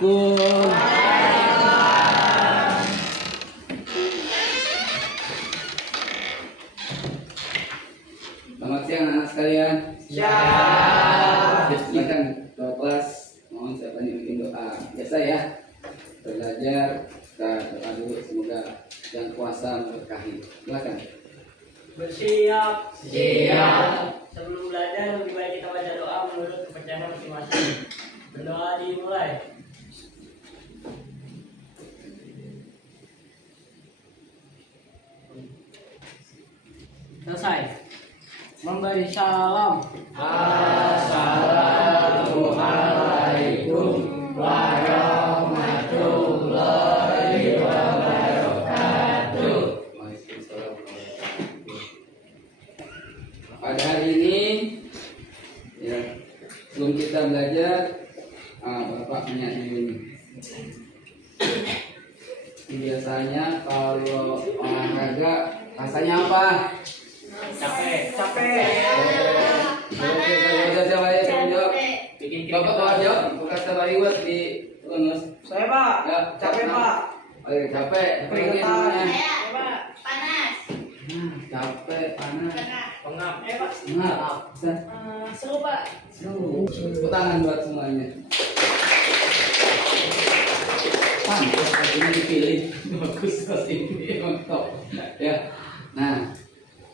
Assalamualaikum. Selamat siang anak sekalian. Silakan ketua kelas, mohon siapa yang bikin doa. Biasa ya, belajar kita doa dulu, semoga yang kuasa memberkahi. Silakan. Bersiap. Siap. Sebelum belajar lebih baik kita baca doa menurut kepercayaan masing-masing. Berdoa dimulai. Selesai. Memberi salam. Assalamualaikum warahmatullahi wabarakatuh. Waalaikumsalam warahmatullahi wabarakatuh. Pada hari ini, ya, sebelum kita belajar, Bapak punya ini. Biasanya kalau olahraga rasanya apa? Capek. Bikin Bapak bawa jawab, bukan terlalu buat di bonus. Saya Pak. Ya, Capek Pak. Oke, capek. Keringetan. Panas. Capek, panas. Pengap. Pak. Nah, bisa. Seru Pak. Seru. Tepuk tangan buat semuanya. Pantas ini dipilih. Bagus kos ini, mantap. Ya. Nah,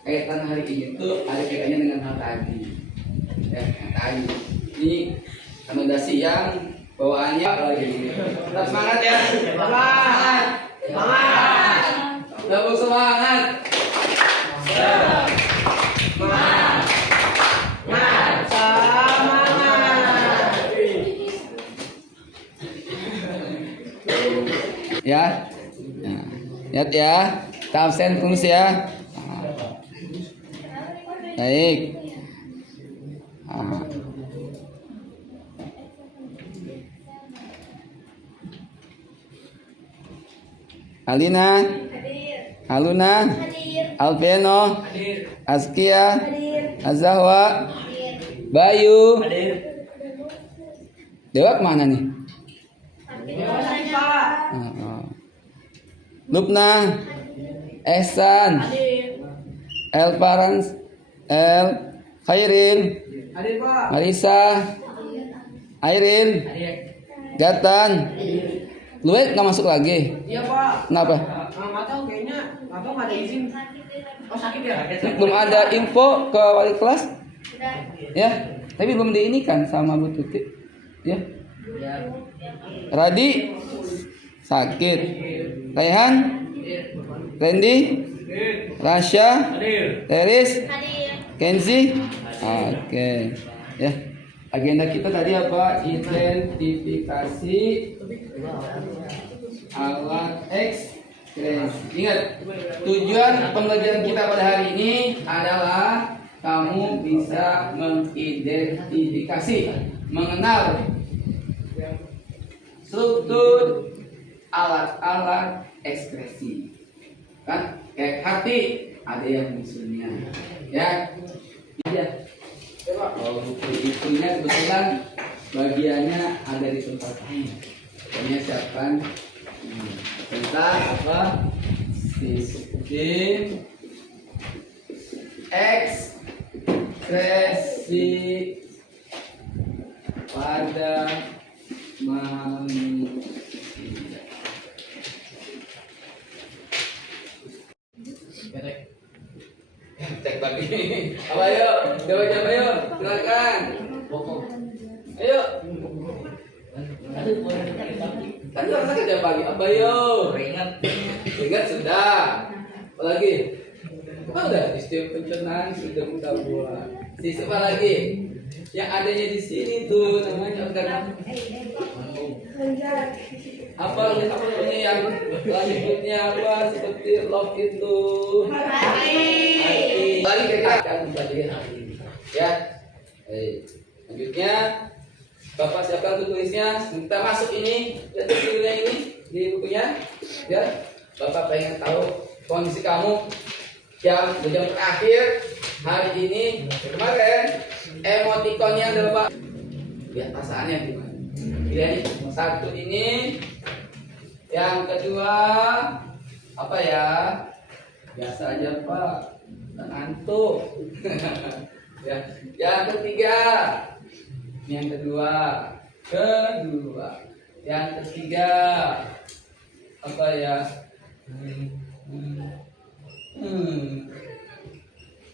kaitan hari ini tuh ada kaitannya dengan hal tadi. Ya, yang tadi. Ini rekomendasi yang bawaannya lagi. Tetap semangat ya. Semangat. Gabung semangat. Ya. Nah, lihat ya. Kita absen terus ya. Baik. Alina, Aluna, Alveno, Askia, Azahwa, Bayu, Dewa kemana nih? Lupna, Ehsan, Elparans, El, Khairil, Marisa, Airil, Gatan. Luet nggak masuk lagi? Iya Pak. Kenapa? Nggak tahu kayaknya. Nggak ada izin. Oh sakit ya? Belum ada info ke wali kelas? Ya, tapi belum diinikan sama Bu Tuti. Ya. Radi sakit. Raihan, Randy, Rasya, Teris, Kenzi. Oke. Ya. Agenda kita tadi apa? Identifikasi alat ekskresi. Ingat, tujuan pembelajaran kita pada hari ini adalah kamu bisa mengidentifikasi, mengenal struktur alat-alat ekskresi. Kan kayak hati ada yang musuhnya. Ya. Iya. Oh, buku itunya kebetulan bagiannya ada di tempat lain. Pokoknya siapkan tentang apa? Sistem ekspresi pada manusia. Cek lagi. Apa yuk? Jawab yuk. Silakan. Ayo. Kan harus kerja pagi. Apa yuk? Ingat sudah. Apa lagi? Apa udah? Sistem pencernaan sudah kita buat. Sistem apa lagi? Yang adanya di sini tuh namanya organ. Apa punya yang lanjutnya apa seperti love itu? Lagi kita akan belajar hari ini. Ya. Lanjutnya Bapak siapkan untuk tulisnya. Kita masuk ini, lihat tulisnya ini di bukunya. Ya. Bapak pengen tahu kondisi kamu jam terakhir hari ini kemarin emotikonnya ada Bapak. Lihat perasaannya gimana. Jadi satu ini, yang kedua apa ya? Biasa aja Pak, ngantuk. Ya, yang ketiga, yang kedua, yang ketiga apa ya?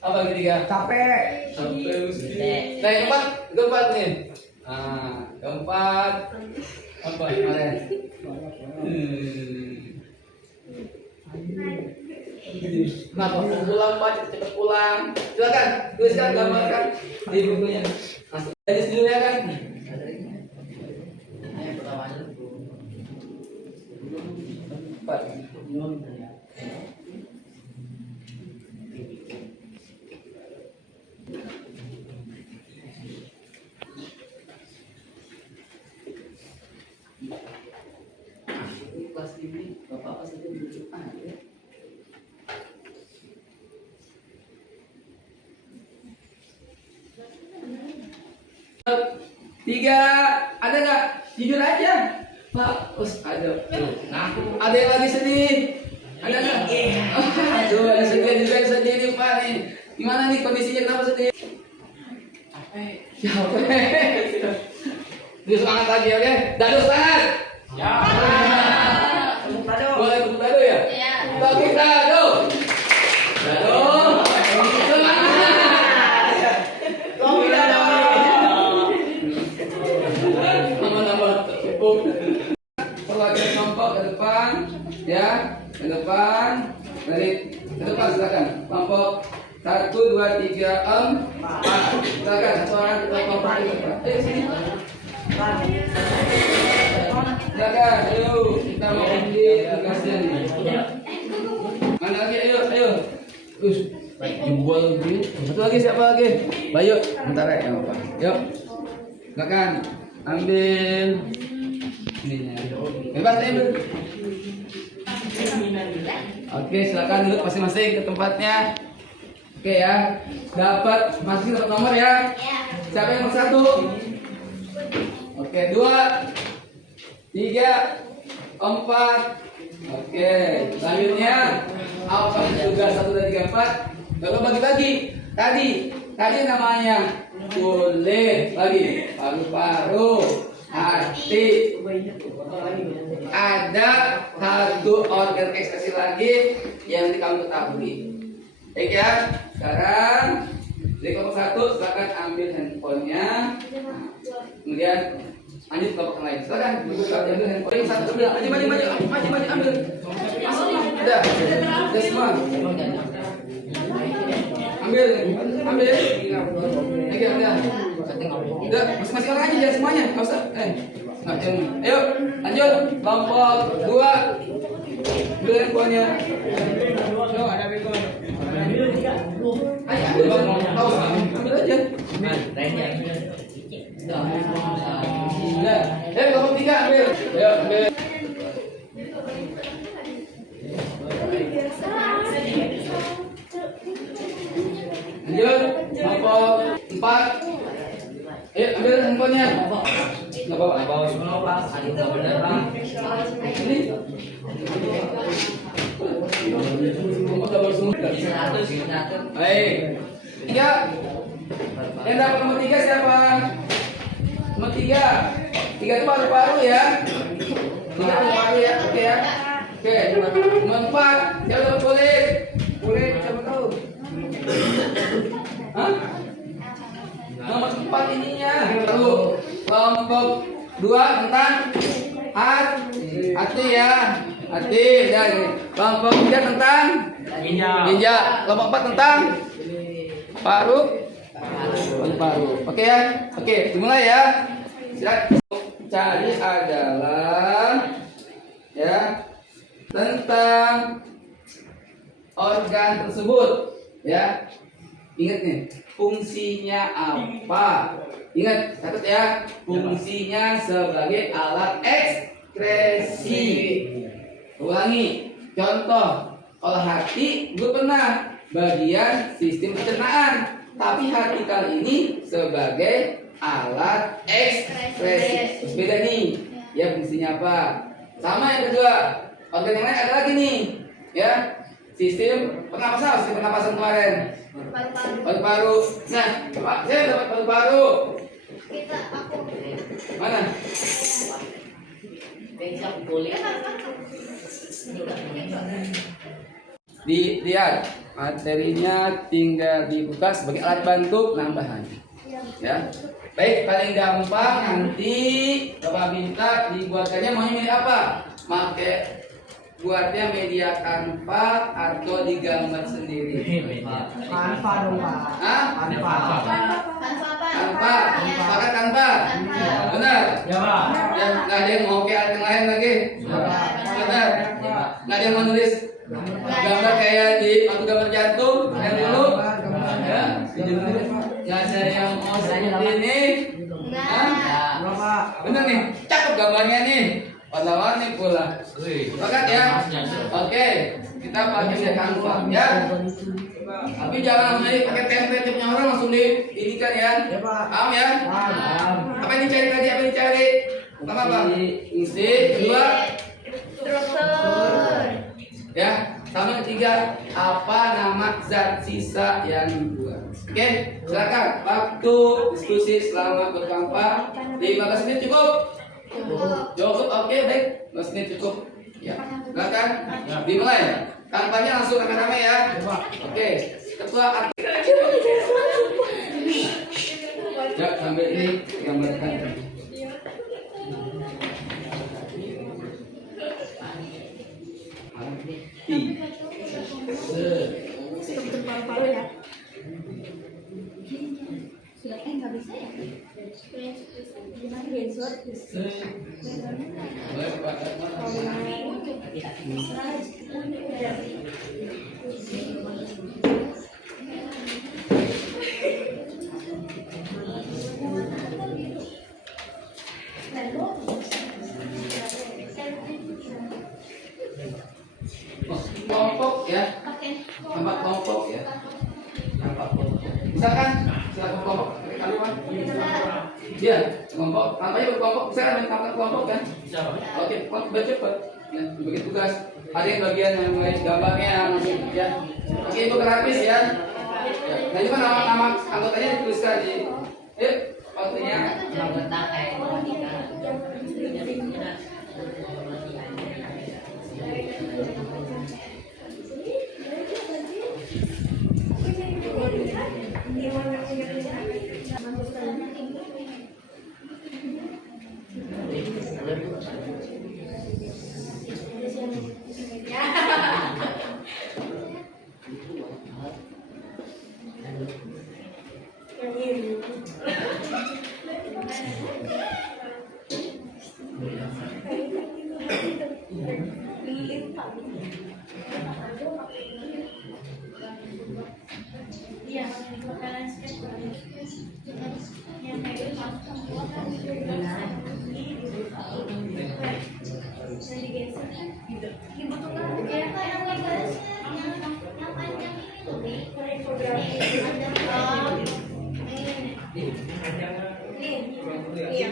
Apa yang ketiga? Capek. Nah, yang keempat nih. Keempat apa kemarin? Kenapa pulang Pak? Cepat pulang. Silakan tuliskan, gambarkan di bukunya. Langsung dari dulu ya kan? Yang pertama dulu. Empat. Kelas ini bapak apa saja duduk aja. Tiga, ada nggak? Jujur aja, Pak. Ada. Nah, ada yang lagi sedih. Ada nggak? Aduh, yang sedih juga yang sedih nih Pak nih. Gimana nih kondisinya, kenapa sedih? Capek. Dia semangat lagi, oke? Dado semangat. Ya. Boleh tepuk dado ya? Iya. Tepuk dado. Dado. Semangat. Kopi dado. Nambah tepuk. Perwakilan kelompok ke depan, ya, ke depan. Dari ke depan silakan. Kelompok 1, 2, 3, 4. Silakan satu orang ke kelompok ke depan. Sini. Silakan, ayo kita mau ambil tugasnya nih. Mana lagi? Ayo. Jebol gitu. Satu lagi siapa lagi? Bayu. Bentar ya, Pak. Yuk. Silakan ambil ininya. Bebas ambil. Oke, silakan duduk masing-masing ke tempatnya. Oke ya. Dapat masing dapat nomor ya. Siapa yang nomor 1? Oke, 2, 3, 4. Oke, selanjutnya apa tugas 1, 2, 3, 4? Lalu bagi-bagi. Tadi namanya kulit, lagi paru-paru, hati. Ada satu organ ekspresi lagi yang kamu ketahui. Baik ya. Sekarang dari kelompok 1 silakan ambil handphonenya. Kemudian lanjut kelompok yang lain. Silakan ambil handphone. Yang satu ambil. Maju ambil. Udah semua. Ambil. Lagi udah. Udah, masing-masing orang aja jangan semuanya. Enggak usah. Ayo, lanjut. Kelompok 2. Ambil handphonenya. Ayo, ambil aja. Kelompok 3 ambil. Ayo, ambil. Lanjut, kelompok 4. Ayo, ambil handphonenya. Enggak apa-apa. Ini. Baik. 3. Yang dapat nomor 3 siapa? Nomor 3. 3 itu paru-paru ya. 3 paru-paru ya. Oke ya. Oke. Nomor 4. Siapa dapat kulit? Kulit siapa tahu? Hah? Nomor 4 ininya. Lalu kelompok 2 tentang hati ya. Hati dan kelompok 3 tentang ginjal. Kelompok 4 tentang paru. Oke ya. Oke, dimulai ya. Silakan. Cari adalah ya tentang organ tersebut ya. Ingat nih, fungsinya apa? Ingat, catat ya. Fungsinya sebagai alat ekskresi. Ulangi. Contoh, kalau hati gue pernah bagian sistem pencernaan, tapi hati kali ini sebagai alat ekspresi. Terus beda nih, ya fungsinya apa? Sama yang kedua, organ yang lain ada lagi nih, ya sistem pernapasan kemarin. Paru-paru. Paru-paru. Nah, Pak, saya dapat paru-paru. Aku. Mana? Dilihat materinya tinggal dibuka sebagai alat bantu penambahan. Ya. Baik, paling gampang nanti Bapak minta dibuatkannya maunya media apa? Pakai buatnya media kanva atau digambar sendiri. Kanva dong Pak. Hah? Kanva. Kanva. Pakai kanva. Benar. Ya Pak. Ya, nggak ada yang mau kayak yang lain lagi. Benar. Nggak ada yang mau nulis gambar kayak di waktu gambar jantung yang dulu. Ya, nggak ada yang mau seperti ini. Hah? Ya Pak. Bener nih, cakep gambarnya nih. Warna-warni pula. Sepakat ya? Oke, kita pakai media kanva ya. Tapi jangan langsung aja pakai template punya orang langsung diinikan ya. Ya Pak. Paham ya? Paham. Apa yang dicari tadi? Apa yang dicari? Pertama apa? Isi, kedua Struktur. ya, sama ketiga apa nama zat sisa yang dibuat. Oke, silakan. Waktu diskusi selama berkanva 15 menit cukup. Cukup, oke, baik. 15 menit cukup. Ya, silakan. Dimulai. Kanvanya langsung rame-rame ya. Oke, ketua ya, sambil ini gambarkan. Struktur paru-paru ya. Sudah nggak bisa ya? Gimana screenshot? Kelompok ya, nampak kelompok ya, nampak kelompok. Misalkan, silakan kelompok, iya, kelompok, tampaknya berkelompok, bisa kan nampak kelompok kan? Oke, kelompok cepat, ya, dibagi tugas. Ada yang bagian yang mulai gambarnya, ya. Oke, itu grafis ya. Nah, itu kan nama-nama anggotanya dituliskan di, waktunya. Iya, makanan sketch. Yang kayak gitu masuk digeser kan gitu. Dibutuhkan ya kan yang panjang ini tuh nih. Iya.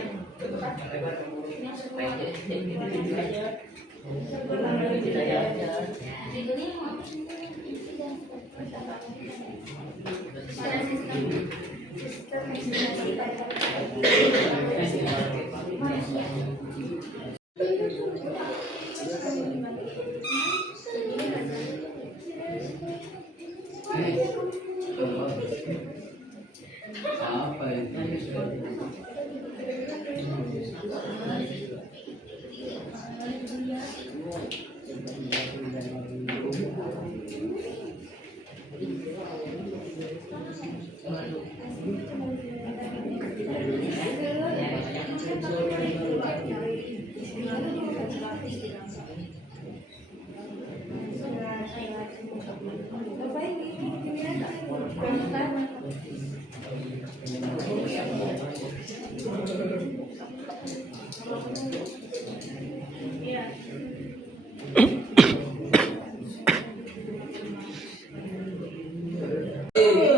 Apa itu?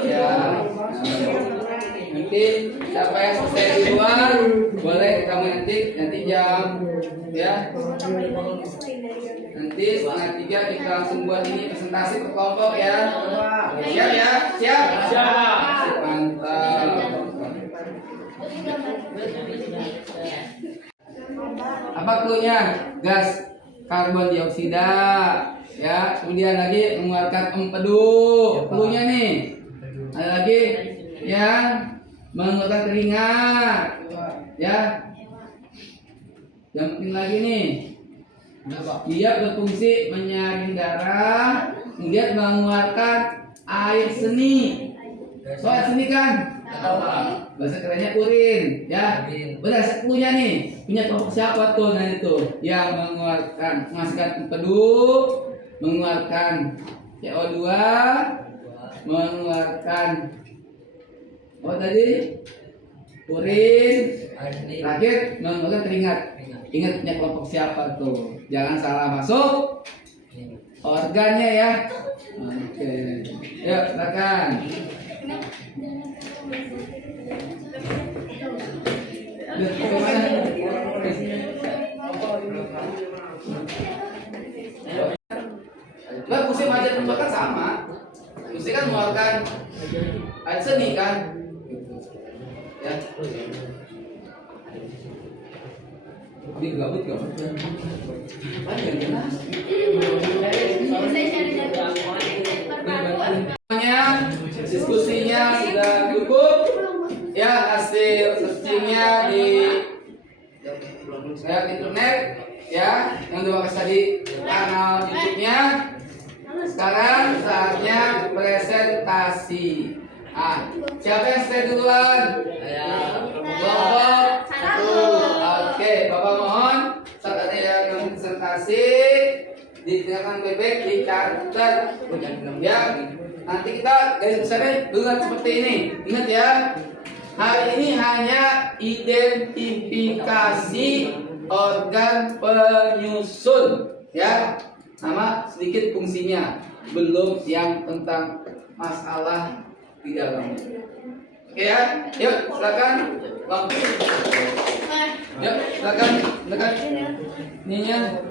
Ya. Nanti siapa yang selesai duluan boleh kamu nanti jam ya. Nanti setengah 3 kita langsung buat ini presentasi per kelompok ya. Siap ya? Siap? Siap. Mantap. Apa cluenya? Gas karbon dioksida ya. Kemudian lagi mengeluarkan empedu. Cluenya nih. Ada lagi ya, mengeluarkan keringat ya. Yang penting lagi nih, dia berfungsi menyaring darah, kemudian mengeluarkan air seni. Soal seni kan? Bahasa kerennya urin ya. Benar, sepuluhnya nih punya kelompok siapa tuh? Nah itu yang mengeluarkan, menghasilkan empedu, mengeluarkan CO2, mengeluarkan apa tadi? Urin, terakhir mengeluarkan keringat. Ingat punya kelompok siapa tuh? Jangan salah masuk organnya ya. Oke, yuk silakan. Lah fungsi majat pembakar sama. Fungsi kan mengeluarkan air seni kan. Ya. Gabut. Diskusinya sudah cukup. Ya, hasil searchingnya di internet ya, yang dibahas tadi kanal YouTube-nya. Sekarang saatnya presentasi. Siapa yang stay duluan? Kelompok 1. Oke, Bapak mohon saat ada yang presentasi didengarkan bebek dicatat ya. Nanti kita garis besarnya dengar seperti ini. Ingat ya, hari ini hanya identifikasi organ penyusun ya. Nama sedikit fungsinya, belum yang tentang masalah di dalamnya. Oke ya, yuk silakan. Yuk silakan dekat ininya.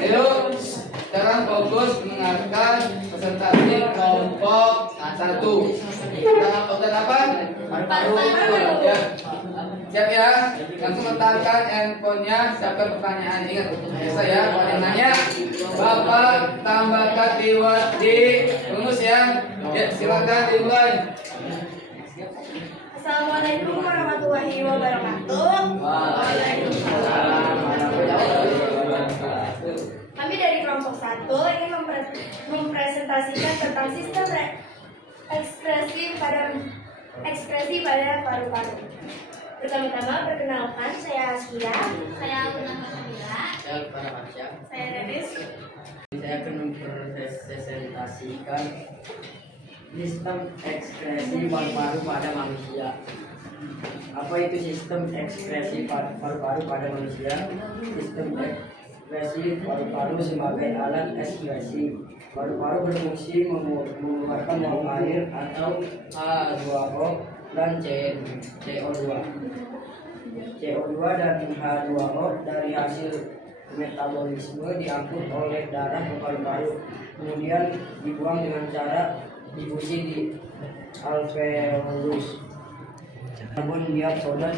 Ayo sekarang fokus mendengarkan presentasi kelompok 1. Organ apa? Paru-paru. Ya. Siap ya? Langsung letakkan handphonenya. Siapkan pertanyaan. Ingat biasa ya. Kalau yang nanya, Bapak tambahkan di rumus ya. Ya silakan dimulai. Assalamualaikum warahmatullahi wabarakatuh. Waalaikumsalam warahmatullahi wabarakatuh. Kami dari kelompok 1 ingin mempresentasikan tentang sistem ekskresi pada paru-paru. Pertama-tama perkenalkan, saya Askia. Saya Sabila. Saya Denis. Saya akan mempresentasikan sistem ekskresi paru-paru pada manusia. Apa itu sistem ekskresi paru-paru pada manusia? Sistem ekskresi paru-paru sebagai alat ekskresi. Paru-paru berfungsi mengeluarkan uap air atau H2O dan CO2. CO2 dan H2O dari hasil metabolisme diangkut oleh darah ke paru-paru, kemudian dibuang dengan cara difusi di alveolus. Karbon dioksida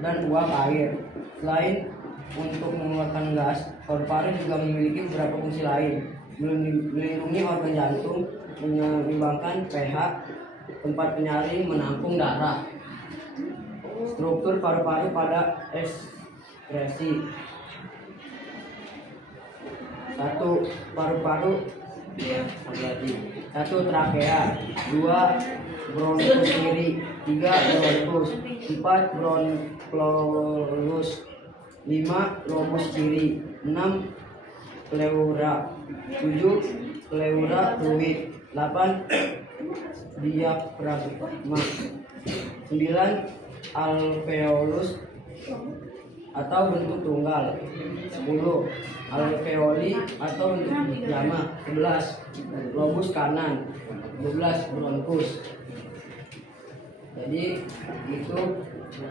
dan uap air. Selain untuk mengeluarkan gas, paru-paru juga memiliki beberapa fungsi lain, melindungi organ jantung, menyeimbangkan pH, tempat penyaring, menampung darah. Struktur paru-paru pada ekskresi. 1. Paru-paru. 1. Trakea. 2. Bronkus kiri. 3. Bronkus. 4. Bronklolus. 5. Lobus kiri. 6. Pleura. 7. Pleura fluid. 8. Diafragma. 9. Alveolus atau bentuk tunggal. 10. Alveoli atau bentuk jama. 11. lobus kanan, 12 bronkus. Jadi itu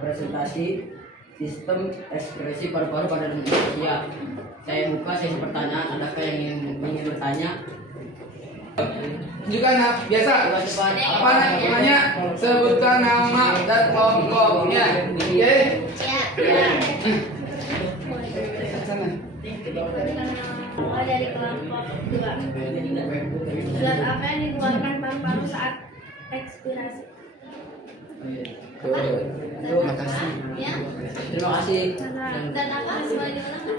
presentasi sistem ekskresi paru-paru pada manusia. Saya buka sesi pertanyaan. Adakah yang ingin bertanya? Tunjukkan biasa. Apa namanya? Sebutkan nama dan kelompoknya. Oke? Sana. Mulai dari kelompok 2. Zat apa yang dikeluarkan paru-paru saat ekspirasi? Terima kasih. Ya. Terima kasih. Zat apa?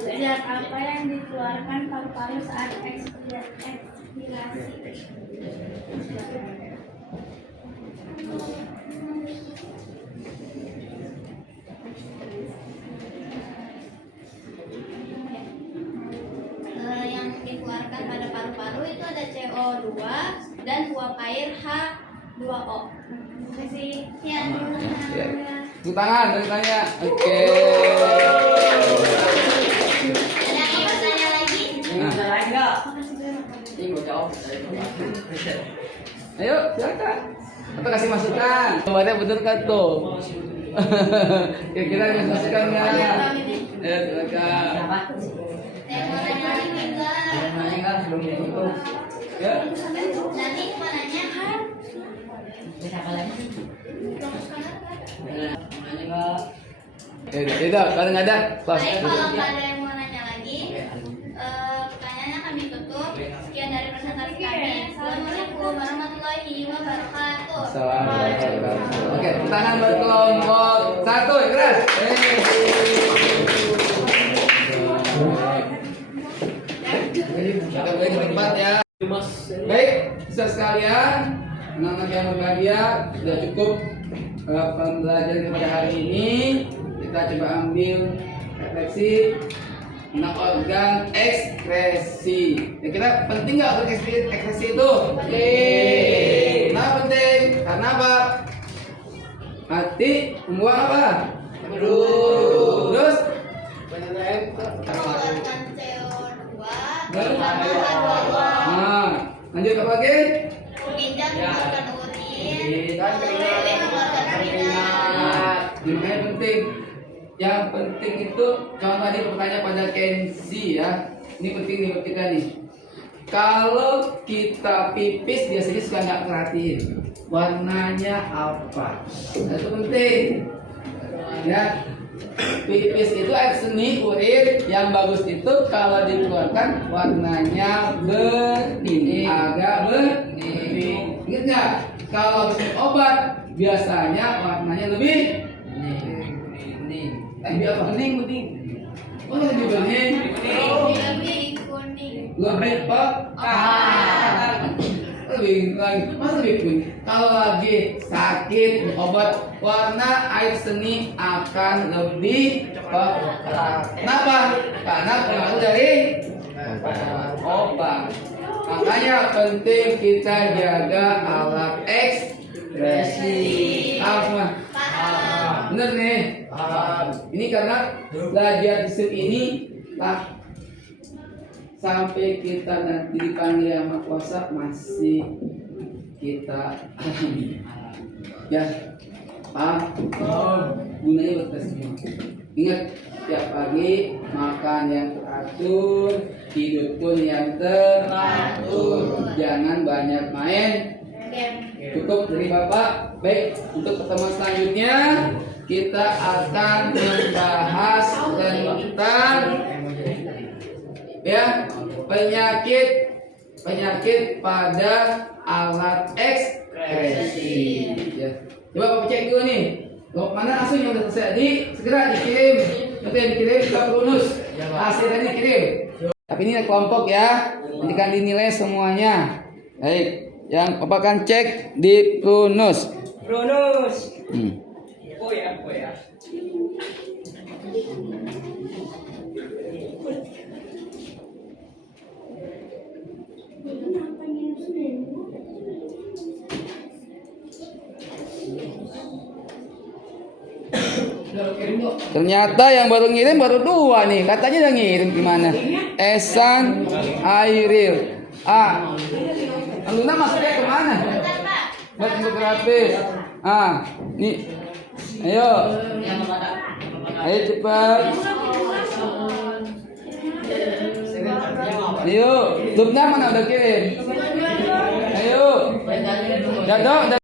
Zat apa yang dikeluarkan paru-paru saat ekspirasi? Yang dikeluarkan pada paru-paru itu ada CO2 dan uap air H2O. Terima kasih. Ya, Tepuk tangan, tanya. Oke. ada yang mau tanya lagi? Bisa lain nggak? Makasih banyak. Ini gue jawab. Ayo, silakan. Atau kasih masukan. Jawabannya betul kan tuh? Kira-kira kasih masukan nggak? Ya, silakan. Kenapa? Yang mau tanya lagi enggak? Ada yang nanya nggak sebelum ditutup? Ya. Nanti mau nanya kan? Bisa apa lagi? Nanya nggak? Tidak, kalau nggak ada, kelas. Baik, kalau nggak ada yang mau nanya lagi, pertanyaannya kami tutup. Sekian dari presentasi kami. Assalamualaikum warahmatullahi wabarakatuh. Assalamualaikum. Oke, tangan buat kelompok 1, keras. Kita balik ke tempat ya. Baik, bisa sekalian, anak-anak yang berbahagia, sudah cukup pembelajaran pada hari ini. Kita coba ambil refleksi tentang organ ekskresi. Kira-kira penting nggak organ ekskresi itu? Penting. Kenapa penting? Karena apa? Hati membuang apa? Terus Mengeluarkan CO2 Baru. sama H2O. Nah, lanjut apa lagi? Ginjal mengeluarkan urin. Dan Kulit mengeluarkan keringat. Jadi makanya penting. Yang penting itu contoh tadi pertanyaan pada Kenzi ya. Ini penting nih buat kita nih. Kalau kita pipis biasanya suka nggak perhatiin warnanya apa. Nah, itu penting. Ya. Pipis itu air seni urin yang bagus itu kalau dikeluarkan warnanya bening, agak bening. Ingat nggak? Kalau habis minum obat biasanya warnanya lebih lebih apa? Bening. Oh, lebih bening. Lebih kuning. Lebih pekat. Lebih lagi, masa lebih kuning? Kalau lagi sakit obat warna air seni akan lebih pekat. Kenapa? Karena pengaruh dari obat. Makanya penting kita jaga alat ekspresi. Apa? Paham. Bener nih. Ini karena belajar di ini lah sampai kita nanti dipanggil yang Maha Kuasa masih kita alami. Ya, gunanya buat kita semua. Ingat, tiap pagi makan yang teratur, hidup pun yang teratur, jangan banyak main. Cukup dari Bapak. Baik, untuk pertemuan selanjutnya kita akan membahas tentang ya penyakit pada alat ekskresi. Ya. Coba Bapak cek dulu nih. Mana hasil yang sudah selesai tadi? Segera dikirim. Nanti yang dikirim ke bonus. Hasilnya dikirim. Tapi ini kelompok ya. Nanti kan dinilai semuanya. Baik. Yang Bapak akan cek di bonus. Bonus. Oh ya. Ternyata yang baru ngirim baru 2 nih. Katanya udah ngirim gimana? Esan Airil. Ang Luna masuknya kemana? Bentar, Pak. Buat untuk gratis. Nih. Ayo. Ayo cepat. Ayo. Grupnya mana udah kirim? Ayo. Udah dong.